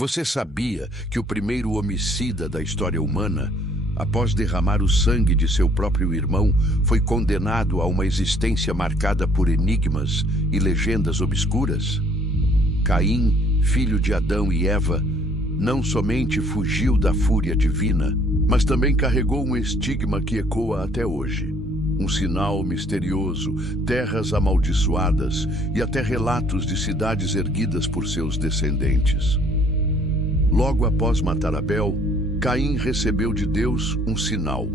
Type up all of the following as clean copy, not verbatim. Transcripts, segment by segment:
Você sabia que o primeiro homicida da história humana, após derramar o sangue de seu próprio irmão, foi condenado a uma existência marcada por enigmas e legendas obscuras? Caim, filho de Adão e Eva, não somente fugiu da fúria divina, mas também carregou um estigma que ecoa até hoje. Um sinal misterioso, terras amaldiçoadas e até relatos de cidades erguidas por seus descendentes. Logo após matar Abel, Caim recebeu de Deus um sinal,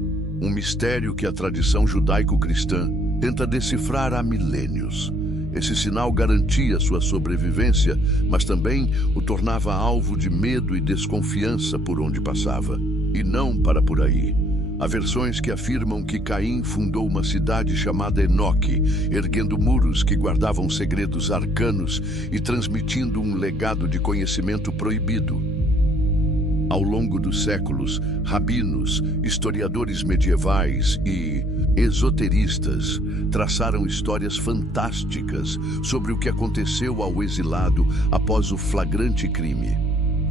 um mistério que a tradição judaico-cristã tenta decifrar há milênios. Esse sinal garantia sua sobrevivência, mas também o tornava alvo de medo e desconfiança por onde passava. E não para por aí. Há versões que afirmam que Caim fundou uma cidade chamada Enoque, erguendo muros que guardavam segredos arcanos e transmitindo um legado de conhecimento proibido. Ao longo dos séculos, rabinos, historiadores medievais e esoteristas traçaram histórias fantásticas sobre o que aconteceu ao exilado após o flagrante crime.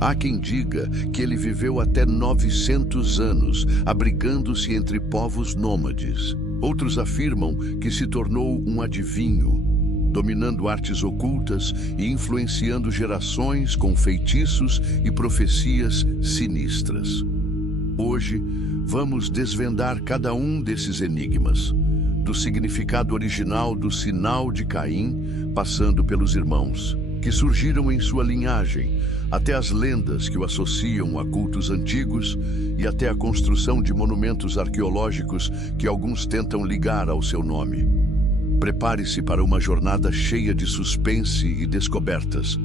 Há quem diga que ele viveu até 900 anos, abrigando-se entre povos nômades. Outros afirmam que se tornou um adivinho, dominando artes ocultas e influenciando gerações com feitiços e profecias sinistras. Hoje, vamos desvendar cada um desses enigmas, do significado original do sinal de Caim, passando pelos irmãos que surgiram em sua linhagem, até as lendas que o associam a cultos antigos e até a construção de monumentos arqueológicos que alguns tentam ligar ao seu nome. Prepare-se para uma jornada cheia de suspense e descobertas,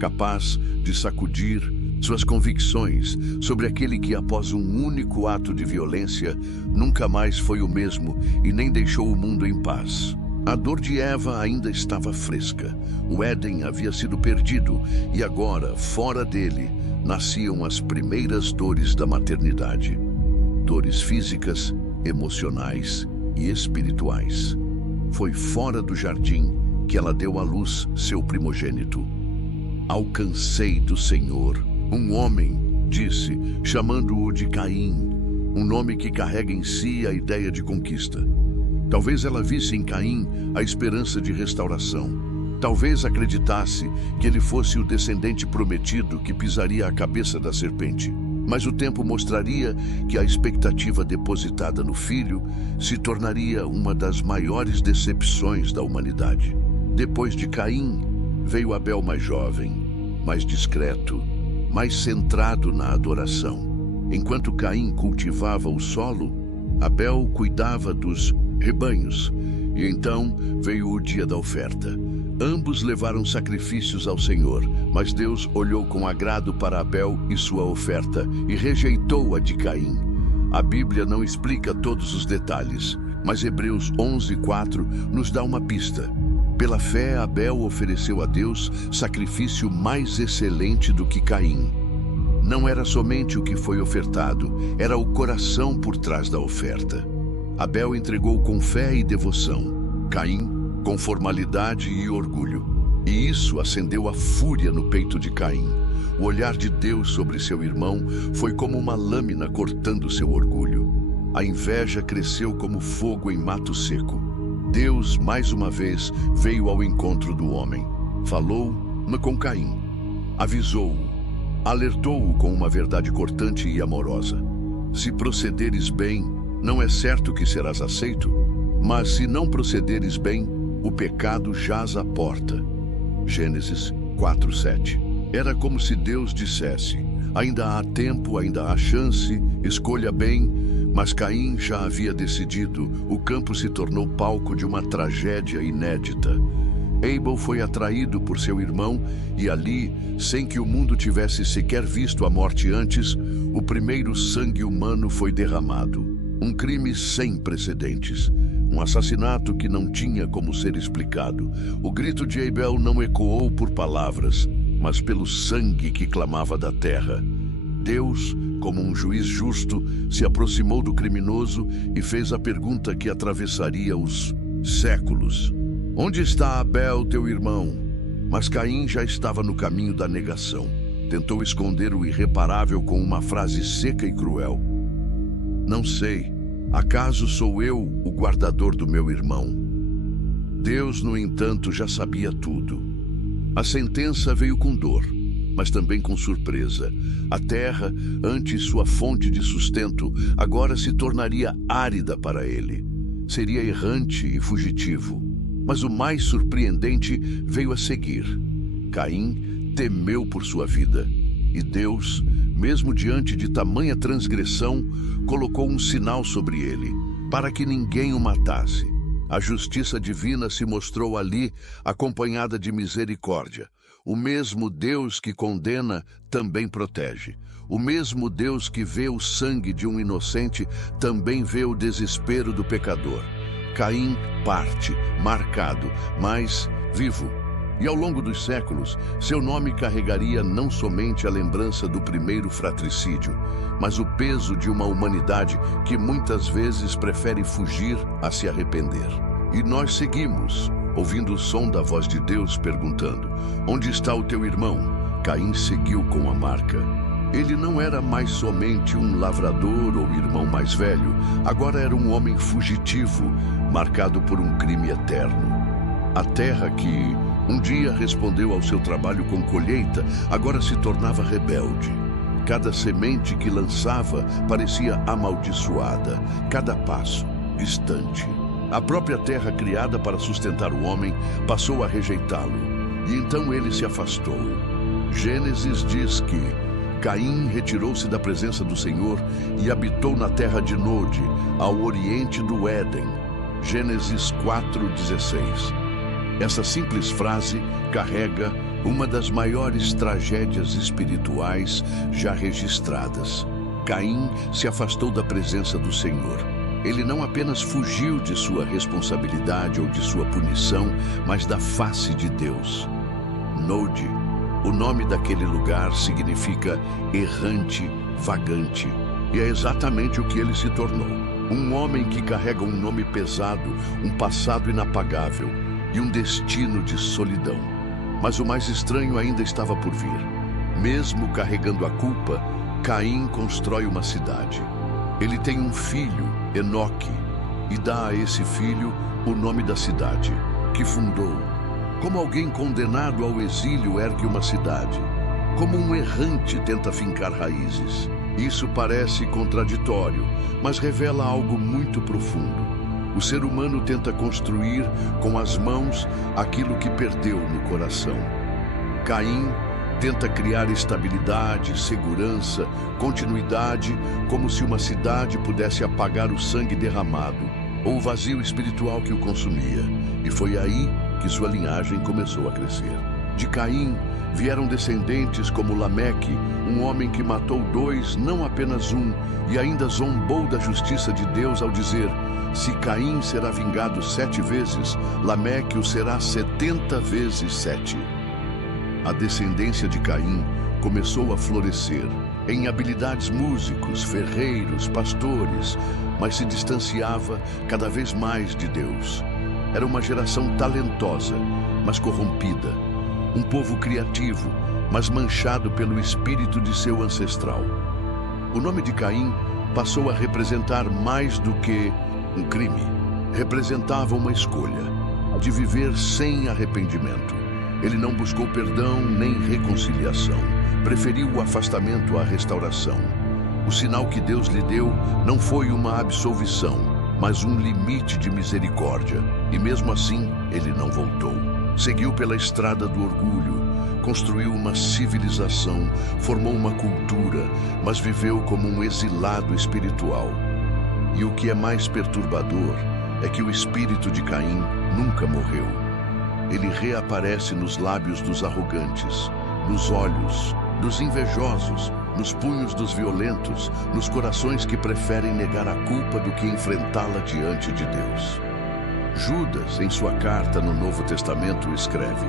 capaz de sacudir suas convicções sobre aquele que, após um único ato de violência, nunca mais foi o mesmo e nem deixou o mundo em paz. A dor de Eva ainda estava fresca. O Éden havia sido perdido e agora, fora dele, nasciam as primeiras dores da maternidade. Dores físicas, emocionais e espirituais. Foi fora do jardim que ela deu à luz seu primogênito. Alcancei do Senhor um homem, disse, chamando-o de Caim, um nome que carrega em si a ideia de conquista. Talvez ela visse em Caim a esperança de restauração. Talvez acreditasse que ele fosse o descendente prometido que pisaria a cabeça da serpente. Mas o tempo mostraria que a expectativa depositada no filho se tornaria uma das maiores decepções da humanidade. Depois de Caim, veio Abel mais jovem, mais discreto, mais centrado na adoração. Enquanto Caim cultivava o solo, Abel cuidava dos rebanhos. E então veio o dia da oferta. Ambos levaram sacrifícios ao Senhor, mas Deus olhou com agrado para Abel e sua oferta e rejeitou a de Caim. A Bíblia não explica todos os detalhes, mas Hebreus 11:4 nos dá uma pista. Pela fé, Abel ofereceu a Deus sacrifício mais excelente do que Caim. Não era somente o que foi ofertado, era o coração por trás da oferta. Abel entregou com fé e devoção, Caim com formalidade e orgulho. E isso acendeu a fúria no peito de Caim. O olhar de Deus sobre seu irmão foi como uma lâmina cortando seu orgulho. A inveja cresceu como fogo em mato seco. Deus, mais uma vez, veio ao encontro do homem. Falou com Caim, avisou-o, alertou-o com uma verdade cortante e amorosa. Se procederes bem, não é certo que serás aceito, mas se não procederes bem, o pecado jaz à porta. Gênesis 4:7. Era como se Deus dissesse: ainda há tempo, ainda há chance, escolha bem, mas Caim já havia decidido. O campo se tornou palco de uma tragédia inédita. Abel foi atraído por seu irmão e ali, sem que o mundo tivesse sequer visto a morte antes, o primeiro sangue humano foi derramado. Um crime sem precedentes. Um assassinato que não tinha como ser explicado. O grito de Abel não ecoou por palavras, mas pelo sangue que clamava da terra. Deus, como um juiz justo, se aproximou do criminoso e fez a pergunta que atravessaria os séculos. Onde está Abel, teu irmão? Mas Caim já estava no caminho da negação. tentou esconder o irreparável com uma frase seca e cruel. Não sei, acaso sou eu o guardador do meu irmão? Deus, no entanto, já sabia tudo. A sentença veio com dor, mas também com surpresa. A terra, antes sua fonte de sustento, agora se tornaria árida para ele. Seria errante e fugitivo. Mas o mais surpreendente veio a seguir. Caim temeu por sua vida. E Deus, mesmo diante de tamanha transgressão, colocou um sinal sobre ele, para que ninguém o matasse. A justiça divina se mostrou ali, acompanhada de misericórdia. O mesmo Deus que condena também protege. O mesmo Deus que vê o sangue de um inocente também vê o desespero do pecador. Caim parte, marcado, mas vivo. E ao longo dos séculos, seu nome carregaria não somente a lembrança do primeiro fratricídio, mas o peso de uma humanidade que muitas vezes prefere fugir a se arrepender. E nós seguimos, ouvindo o som da voz de Deus perguntando: onde está o teu irmão? Caim seguiu com a marca. Ele não era mais somente um lavrador ou irmão mais velho, agora era um homem fugitivo, marcado por um crime eterno. A terra que um dia respondeu ao seu trabalho com colheita, agora se tornava rebelde. Cada semente que lançava parecia amaldiçoada, cada passo distante. A própria terra criada para sustentar o homem passou a rejeitá-lo, e então ele se afastou. Gênesis diz que Caim retirou-se da presença do Senhor e habitou na terra de Nod, ao oriente do Éden. Gênesis 4:16. Essa simples frase carrega uma das maiores tragédias espirituais já registradas. Caim se afastou da presença do Senhor. Ele não apenas fugiu de sua responsabilidade ou de sua punição, mas da face de Deus. Nod, o nome daquele lugar, significa errante, vagante. E é exatamente o que ele se tornou. Um homem que carrega um nome pesado, um passado inapagável e um destino de solidão. Mas o mais estranho ainda estava por vir. Mesmo carregando a culpa, Caim constrói uma cidade. Ele tem um filho, Enoque, e dá a esse filho o nome da cidade, que fundou. Como alguém condenado ao exílio ergue uma cidade. Como um errante tenta fincar raízes. Isso parece contraditório, mas revela algo muito profundo. O ser humano tenta construir com as mãos aquilo que perdeu no coração. Caim tenta criar estabilidade, segurança, continuidade, como se uma cidade pudesse apagar o sangue derramado ou o vazio espiritual que o consumia. E foi aí que sua linhagem começou a crescer. De Caim vieram descendentes como Lameque, um homem que matou 2, não apenas um, e ainda zombou da justiça de Deus ao dizer: se Caim será vingado 7 vezes, Lameque o será 70 vezes 7. A descendência de Caim começou a florescer em habilidades músicos, ferreiros, pastores, mas se distanciava cada vez mais de Deus. Era uma geração talentosa, mas corrompida. Um povo criativo, mas manchado pelo espírito de seu ancestral. O nome de Caim passou a representar mais do que um crime. Representava uma escolha de viver sem arrependimento. Ele não buscou perdão nem reconciliação. Preferiu o afastamento à restauração. O sinal que Deus lhe deu não foi uma absolvição, mas um limite de misericórdia. E mesmo assim, ele não voltou. Seguiu pela estrada do orgulho, construiu uma civilização, formou uma cultura, mas viveu como um exilado espiritual. E o que é mais perturbador é que o espírito de Caim nunca morreu. Ele reaparece nos lábios dos arrogantes, nos olhos dos invejosos, nos punhos dos violentos, nos corações que preferem negar a culpa do que enfrentá-la diante de Deus. Judas, em sua carta no Novo Testamento, escreve: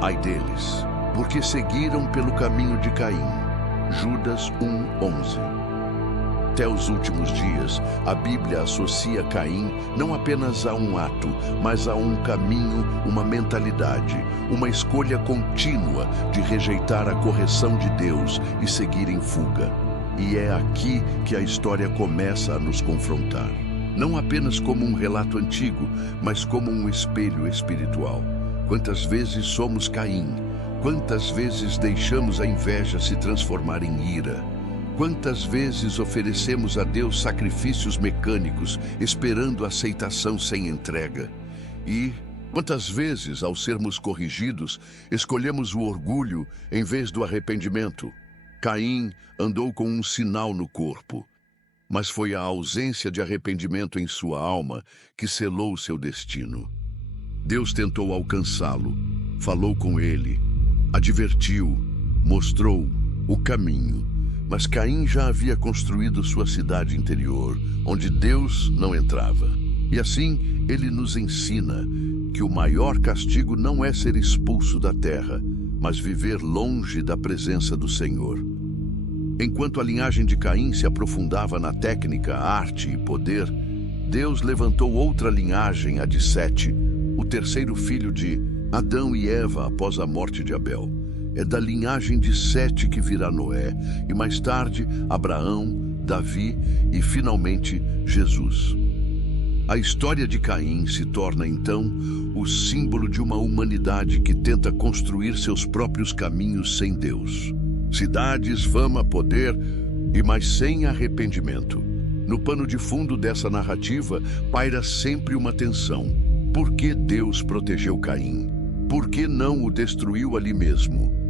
ai deles, porque seguiram pelo caminho de Caim. Judas 1:11. Até os últimos dias, a Bíblia associa Caim não apenas a um ato, mas a um caminho, uma mentalidade, uma escolha contínua de rejeitar a correção de Deus e seguir em fuga. E é aqui que a história começa a nos confrontar. Não apenas como um relato antigo, mas como um espelho espiritual. Quantas vezes somos Caim? Quantas vezes deixamos a inveja se transformar em ira? Quantas vezes oferecemos a Deus sacrifícios mecânicos, esperando aceitação sem entrega? E quantas vezes, ao sermos corrigidos, escolhemos o orgulho em vez do arrependimento? Caim andou com um sinal no corpo, mas foi a ausência de arrependimento em sua alma que selou seu destino. Deus tentou alcançá-lo, falou com ele, advertiu, mostrou o caminho. Mas Caim já havia construído sua cidade interior, onde Deus não entrava. E assim, ele nos ensina que o maior castigo não é ser expulso da terra, mas viver longe da presença do Senhor. Enquanto a linhagem de Caim se aprofundava na técnica, arte e poder, Deus levantou outra linhagem, a de Sete, o terceiro filho de Adão e Eva após a morte de Abel. É da linhagem de Sete que virá Noé, e mais tarde Abraão, Davi e finalmente Jesus. A história de Caim se torna então o símbolo de uma humanidade que tenta construir seus próprios caminhos sem Deus. Cidades, fama, poder, mas sem arrependimento. No pano de fundo dessa narrativa paira sempre uma tensão. Por que Deus protegeu Caim? Por que não o destruiu ali mesmo?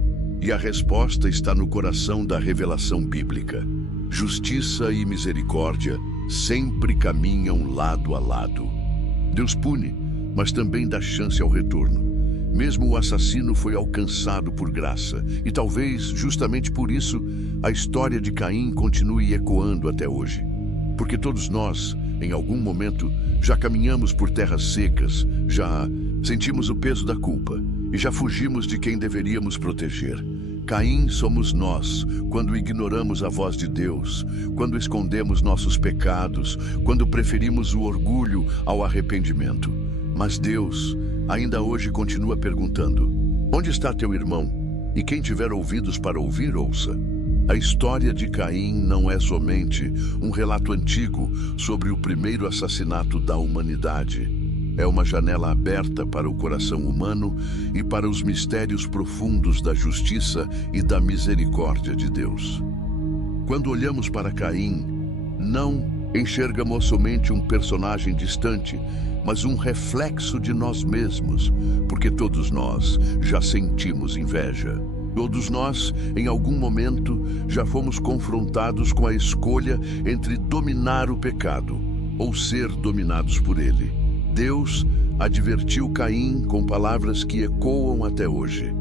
E a resposta está no coração da revelação bíblica. Justiça e misericórdia sempre caminham lado a lado. Deus pune, mas também dá chance ao retorno. Mesmo o assassino foi alcançado por graça, e talvez, justamente por isso, a história de Caim continue ecoando até hoje. Porque todos nós, em algum momento, já caminhamos por terras secas, já sentimos o peso da culpa, e já fugimos de quem deveríamos proteger. Caim somos nós, quando ignoramos a voz de Deus, quando escondemos nossos pecados, quando preferimos o orgulho ao arrependimento. Mas Deus ainda hoje continua perguntando: onde está teu irmão? E quem tiver ouvidos para ouvir, ouça. A história de Caim não é somente um relato antigo sobre o primeiro assassinato da humanidade. É uma janela aberta para o coração humano e para os mistérios profundos da justiça e da misericórdia de Deus. Quando olhamos para Caim, não enxergamos somente um personagem distante, mas um reflexo de nós mesmos, porque todos nós já sentimos inveja. Todos nós, em algum momento, já fomos confrontados com a escolha entre dominar o pecado ou ser dominados por ele. Deus advertiu Caim com palavras que ecoam até hoje.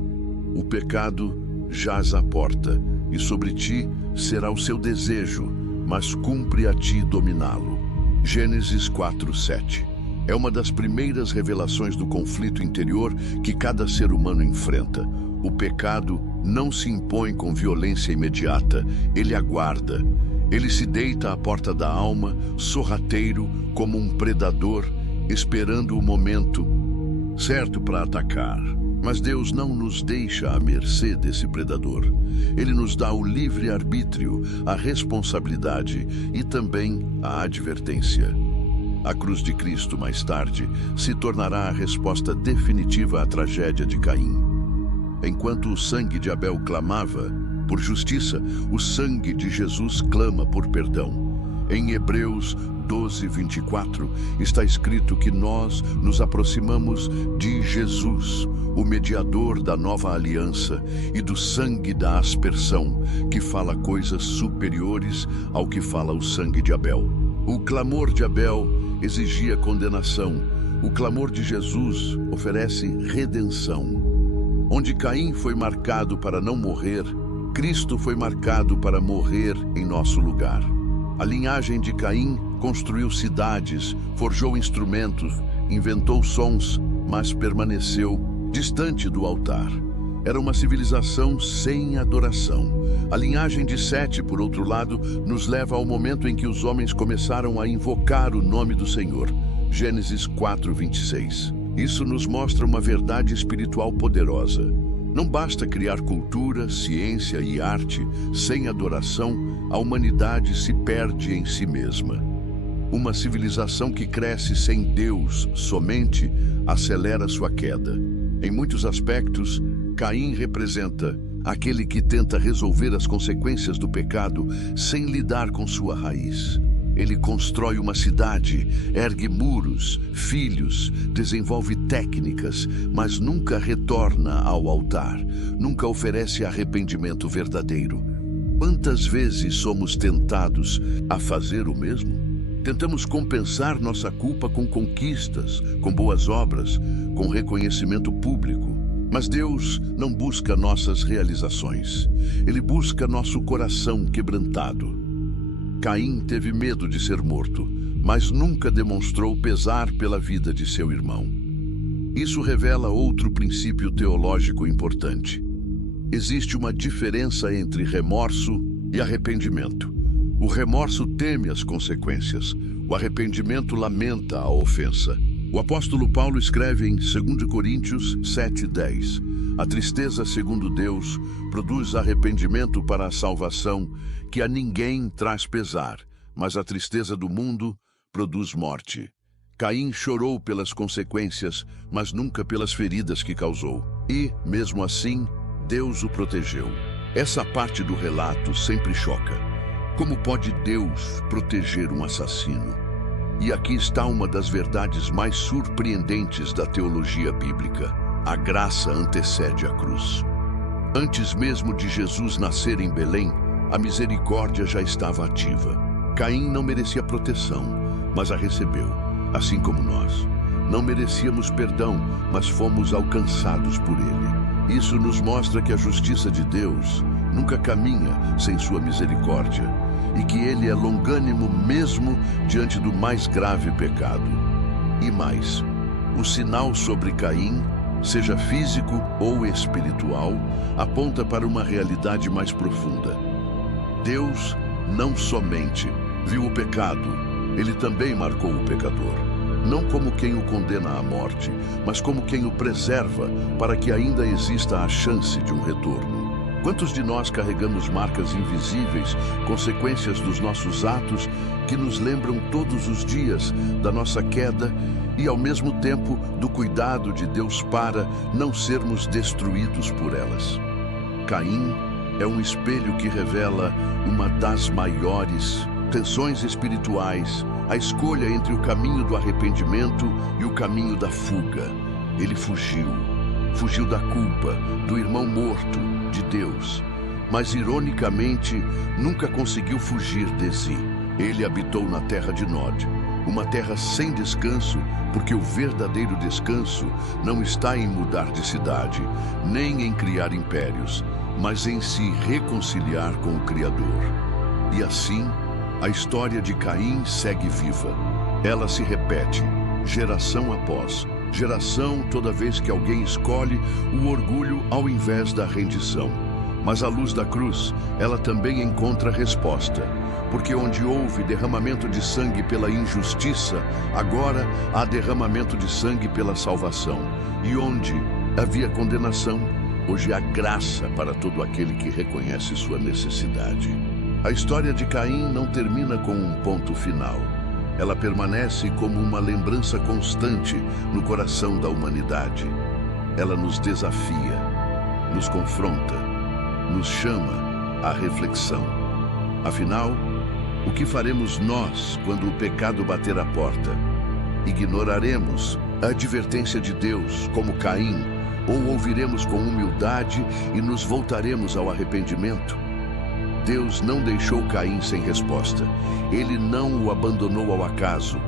O pecado jaz à porta, e sobre ti será o seu desejo, mas cumpre a ti dominá-lo. Gênesis 4:7. É uma das primeiras revelações do conflito interior que cada ser humano enfrenta. O pecado não se impõe com violência imediata, ele aguarda. Ele se deita à porta da alma, sorrateiro, como um predador, esperando o momento certo para atacar. Mas Deus não nos deixa à mercê desse predador. Ele nos dá o livre-arbítrio, a responsabilidade e também a advertência. A cruz de Cristo, mais tarde, se tornará a resposta definitiva à tragédia de Caim. Enquanto o sangue de Abel clamava por justiça, o sangue de Jesus clama por perdão. Em Hebreus 12:24, está escrito que nós nos aproximamos de Jesus, o mediador da nova aliança e do sangue da aspersão, que fala coisas superiores ao que fala o sangue de Abel. O clamor de Abel exigia condenação. O clamor de Jesus oferece redenção. Onde Caim foi marcado para não morrer, Cristo foi marcado para morrer em nosso lugar. A linhagem de Caim construiu cidades, forjou instrumentos, inventou sons, mas permaneceu distante do altar. Era uma civilização sem adoração. A linhagem de Sete, por outro lado, nos leva ao momento em que os homens começaram a invocar o nome do Senhor. Gênesis 4:26. Isso nos mostra uma verdade espiritual poderosa. Não basta criar cultura, ciência e arte. Sem adoração, a humanidade se perde em si mesma. Uma civilização que cresce sem Deus somente acelera sua queda. Em muitos aspectos, Caim representa aquele que tenta resolver as consequências do pecado sem lidar com sua raiz. Ele constrói uma cidade, ergue muros, filhos, desenvolve técnicas, mas nunca retorna ao altar, nunca oferece arrependimento verdadeiro. Quantas vezes somos tentados a fazer o mesmo? Tentamos compensar nossa culpa com conquistas, com boas obras, com reconhecimento público. Mas Deus não busca nossas realizações. Ele busca nosso coração quebrantado. Caim teve medo de ser morto, mas nunca demonstrou pesar pela vida de seu irmão. Isso revela outro princípio teológico importante. Existe uma diferença entre remorso e arrependimento. O remorso teme as consequências. O arrependimento lamenta a ofensa. O apóstolo Paulo escreve em 2 Coríntios 7:10. A tristeza, segundo Deus, produz arrependimento para a salvação, que a ninguém traz pesar, mas a tristeza do mundo produz morte. Caim chorou pelas consequências, mas nunca pelas feridas que causou. E, mesmo assim, Deus o protegeu. Essa parte do relato sempre choca. Como pode Deus proteger um assassino? E aqui está uma das verdades mais surpreendentes da teologia bíblica. A graça antecede a cruz. Antes mesmo de Jesus nascer em Belém, a misericórdia já estava ativa. Caim não merecia proteção, mas a recebeu, assim como nós. Não merecíamos perdão, mas fomos alcançados por ele. Isso nos mostra que a justiça de Deus nunca caminha sem sua misericórdia, e que ele é longânimo mesmo diante do mais grave pecado. E mais, o sinal sobre Caim, seja físico ou espiritual, aponta para uma realidade mais profunda. Deus não somente viu o pecado, ele também marcou o pecador. Não como quem o condena à morte, mas como quem o preserva para que ainda exista a chance de um retorno. Quantos de nós carregamos marcas invisíveis, consequências dos nossos atos, que nos lembram todos os dias da nossa queda e, ao mesmo tempo, do cuidado de Deus para não sermos destruídos por elas? Caim é um espelho que revela uma das maiores tensões espirituais, a escolha entre o caminho do arrependimento e o caminho da fuga. Ele fugiu da culpa, do irmão morto, de Deus, mas ironicamente nunca conseguiu fugir de si. Ele habitou na terra de Nod, uma terra sem descanso, porque o verdadeiro descanso não está em mudar de cidade, nem em criar impérios, mas em se reconciliar com o Criador. E assim, a história de Caim segue viva. Ela se repete, geração após geração, toda vez que alguém escolhe o orgulho ao invés da rendição. Mas à luz da cruz, ela também encontra resposta, porque onde houve derramamento de sangue pela injustiça, agora há derramamento de sangue pela salvação. E onde havia condenação, hoje há graça para todo aquele que reconhece sua necessidade. A história de Caim não termina com um ponto final. Ela permanece como uma lembrança constante no coração da humanidade. Ela nos desafia, nos confronta, nos chama à reflexão. Afinal, o que faremos nós quando o pecado bater à porta? Ignoraremos a advertência de Deus, como Caim, ou ouviremos com humildade e nos voltaremos ao arrependimento? Deus não deixou Caim sem resposta. Ele não o abandonou ao acaso,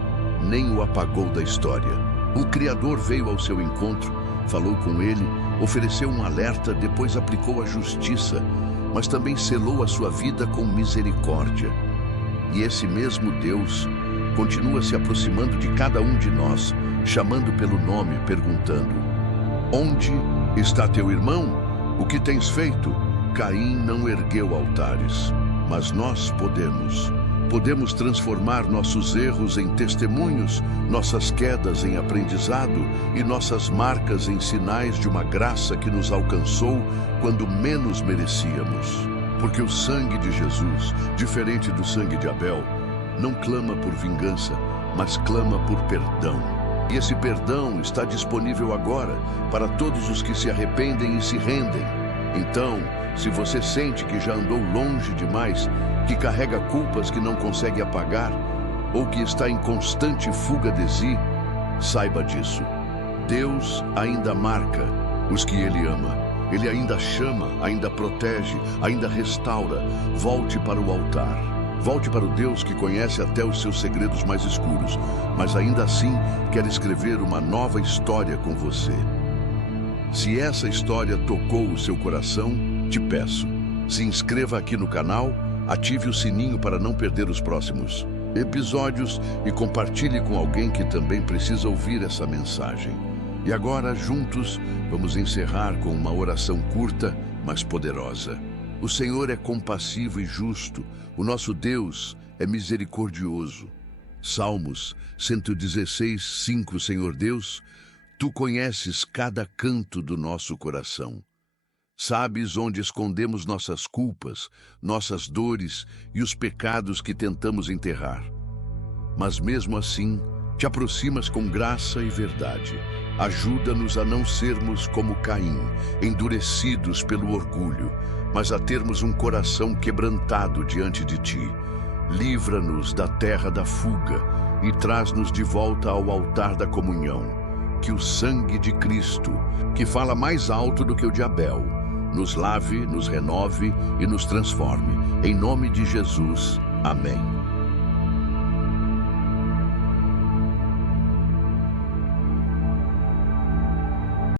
nem o apagou da história. O Criador veio ao seu encontro, falou com ele, ofereceu um alerta, depois aplicou a justiça, mas também selou a sua vida com misericórdia. E esse mesmo Deus continua se aproximando de cada um de nós, chamando pelo nome, perguntando: onde está teu irmão? O que tens feito? Caim não ergueu altares, mas nós podemos. Podemos transformar nossos erros em testemunhos, nossas quedas em aprendizado e nossas marcas em sinais de uma graça que nos alcançou quando menos merecíamos. Porque o sangue de Jesus, diferente do sangue de Abel, não clama por vingança, mas clama por perdão. E esse perdão está disponível agora para todos os que se arrependem e se rendem. Então, se você sente que já andou longe demais, que carrega culpas que não consegue apagar, ou que está em constante fuga de si, saiba disso. Deus ainda marca os que Ele ama. Ele ainda chama, ainda protege, ainda restaura. Volte para o altar. Volte para o Deus que conhece até os seus segredos mais escuros, mas ainda assim quer escrever uma nova história com você. Se essa história tocou o seu coração, te peço, se inscreva aqui no canal, ative o sininho para não perder os próximos episódios e compartilhe com alguém que também precisa ouvir essa mensagem. E agora, juntos, vamos encerrar com uma oração curta, mas poderosa. O Senhor é compassivo e justo, o nosso Deus é misericordioso. Salmos 116, 5, Senhor Deus, Tu conheces cada canto do nosso coração. Sabes onde escondemos nossas culpas, nossas dores e os pecados que tentamos enterrar. Mas mesmo assim, te aproximas com graça e verdade. Ajuda-nos a não sermos como Caim, endurecidos pelo orgulho, mas a termos um coração quebrantado diante de Ti. Livra-nos da terra da fuga e traz-nos de volta ao altar da comunhão. Que o sangue de Cristo, que fala mais alto do que o de Abel, nos lave, nos renove e nos transforme. Em nome de Jesus. Amém.